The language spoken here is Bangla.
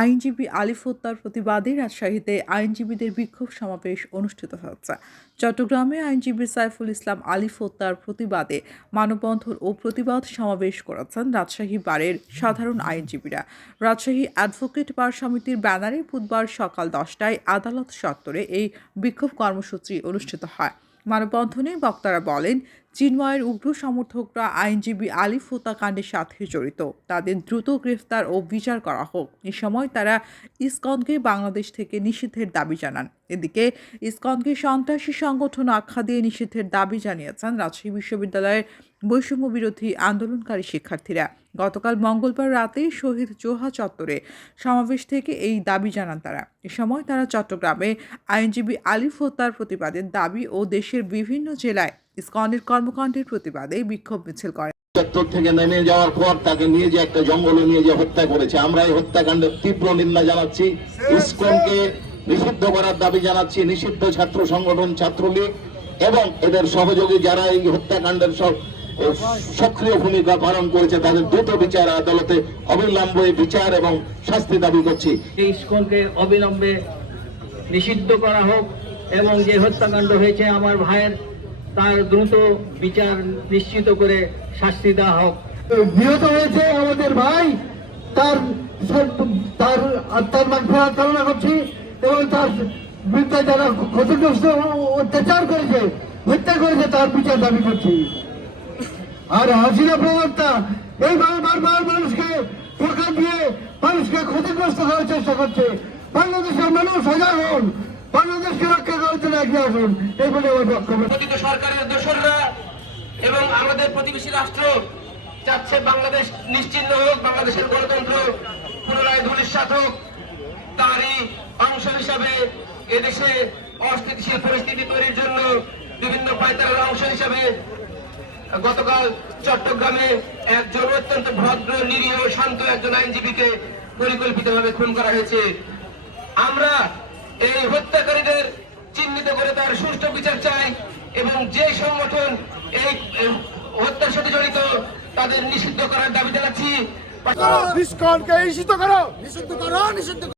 আইনজীবী আলিফ হত্যার প্রতিবাদে রাজশাহীতে আইনজীবীদের বিক্ষোভ সমাবেশ অনুষ্ঠিত হচ্ছে। চট্টগ্রামে আইনজীবী সাইফুল ইসলাম আলিফ হত্যার প্রতিবাদে মানববন্ধন ও প্রতিবাদ সমাবেশ করেছেন রাজশাহী বারের সাধারণ আইনজীবীরা। রাজশাহী অ্যাডভোকেট বার সমিতির ব্যানারে বুধবার সকাল দশটায় আদালত চত্বরে এই বিক্ষোভ কর্মসূচি অনুষ্ঠিত হয়। মানববন্ধনে বক্তারা বলেন চিন্ময়ের উগ্র সমর্থকরা আইনজীবী আলিফ হত্যাকাণ্ডের সাথে জড়িত। তাদের দ্রুত গ্রেফতার ও বিচার করা হোক। এ সময় তারা ইসকনকে বাংলাদেশ থেকে নিষিদ্ধের দাবি জানান। এদিকে, ইসকনকে সন্ত্রাসী সংগঠন আখ্যা দিয়ে নিষিদ্ধের দাবি জানিয়েছেন রাজশাহী বিশ্ববিদ্যালয়ের বৈষম্য বিরোধী আন্দোলনকারী শিক্ষার্থীরা। গতকাল মঙ্গলবার রাতে শহীদ জোহা চত্বরে সমাবেশ থেকে এই দাবি জানান তারা। এ সময় তারা চট্টগ্রামে আইনজীবী আলিফ হত্যার প্রতিবাদের দাবি ও দেশের বিভিন্ন জেলায় ইসকনের কর্মকাণ্ডের প্রতিবাদে বিক্ষোভ মিছিল করে। চত্বর থেকে নেমে যাওয়ার পর তাকে নিয়ে যে একটা জঙ্গলে নিয়ে যে হত্যা করেছে আমরা এই হত্যাকাণ্ডের তীব্র নিন্দা জানাচ্ছি। ইসকনকে নিষিদ্ধ করার দাবি জানাচ্ছি নিষিদ্ধ ছাত্র সংগঠন ছাত্রলীগ এবং এদের সহযোগী যারা এই হত্যাকাণ্ডের সব সক্রিয় ভূমিকা পালন করেছে তাদের দ্রুত বিচার আদালতে অবিলম্বে বিচার এবং শাস্তি দাবি করছি। ইস্কনকে অবিলম্বে নিষিদ্ধ করা হোক এবং যে হত্যাকাণ্ড হয়েছে আমার ভাইয়ের তার দ্রুত বিচার নিশ্চিত করে শাস্তি দেওয়া হোক। নিহত হয়েছে আমাদের ভাই, তার তার আত্মার মাগফিরাত কামনা করছি এবং তার বিরুদ্ধে যারা ক্ষতিগ্রস্ত অত্যাচার করেছে, হত্যা করেছে, তার বিচার দাবি করছি। আর হাসিনা প্রবক্তা এইভাবে বারবার মানুষকে ধোকা দিয়ে মানুষকে ক্ষতিগ্রস্ত করার চেষ্টা করছে। বাংলাদেশের মানুষ সজাগ হন বাংলাদেশকে এবং আমাদের প্রতিবেশী রাষ্ট্র চাচ্ছে বাংলাদেশ নিশ্চিন্ন হোক, বাংলাদেশের গণতন্ত্র পুনরায় ধূলিসাৎ হোক। তারই অংশ হিসাবে এদেশে অস্থিতিশীল পরিস্থিতি তৈরির জন্য বিভিন্ন পায়তারের অংশ হিসাবে গতকাল চট্টগ্রামে একজন অত্যন্ত ভদ্র, নিরীহ, শান্ত একজন আইনজীবীকে পরিকল্পিতভাবে খুন করা হয়েছে। আমরা এই হত্যাকারীদের চিহ্নিত করে তার সুষ্ঠু বিচার চায় এবং যে সংগঠন এই হত্যার সাথে জড়িত তাদের নিষিদ্ধ করার দাবি জানাচ্ছি নিষিদ্ধ করো নিষিদ্ধ করো, নিষিদ্ধ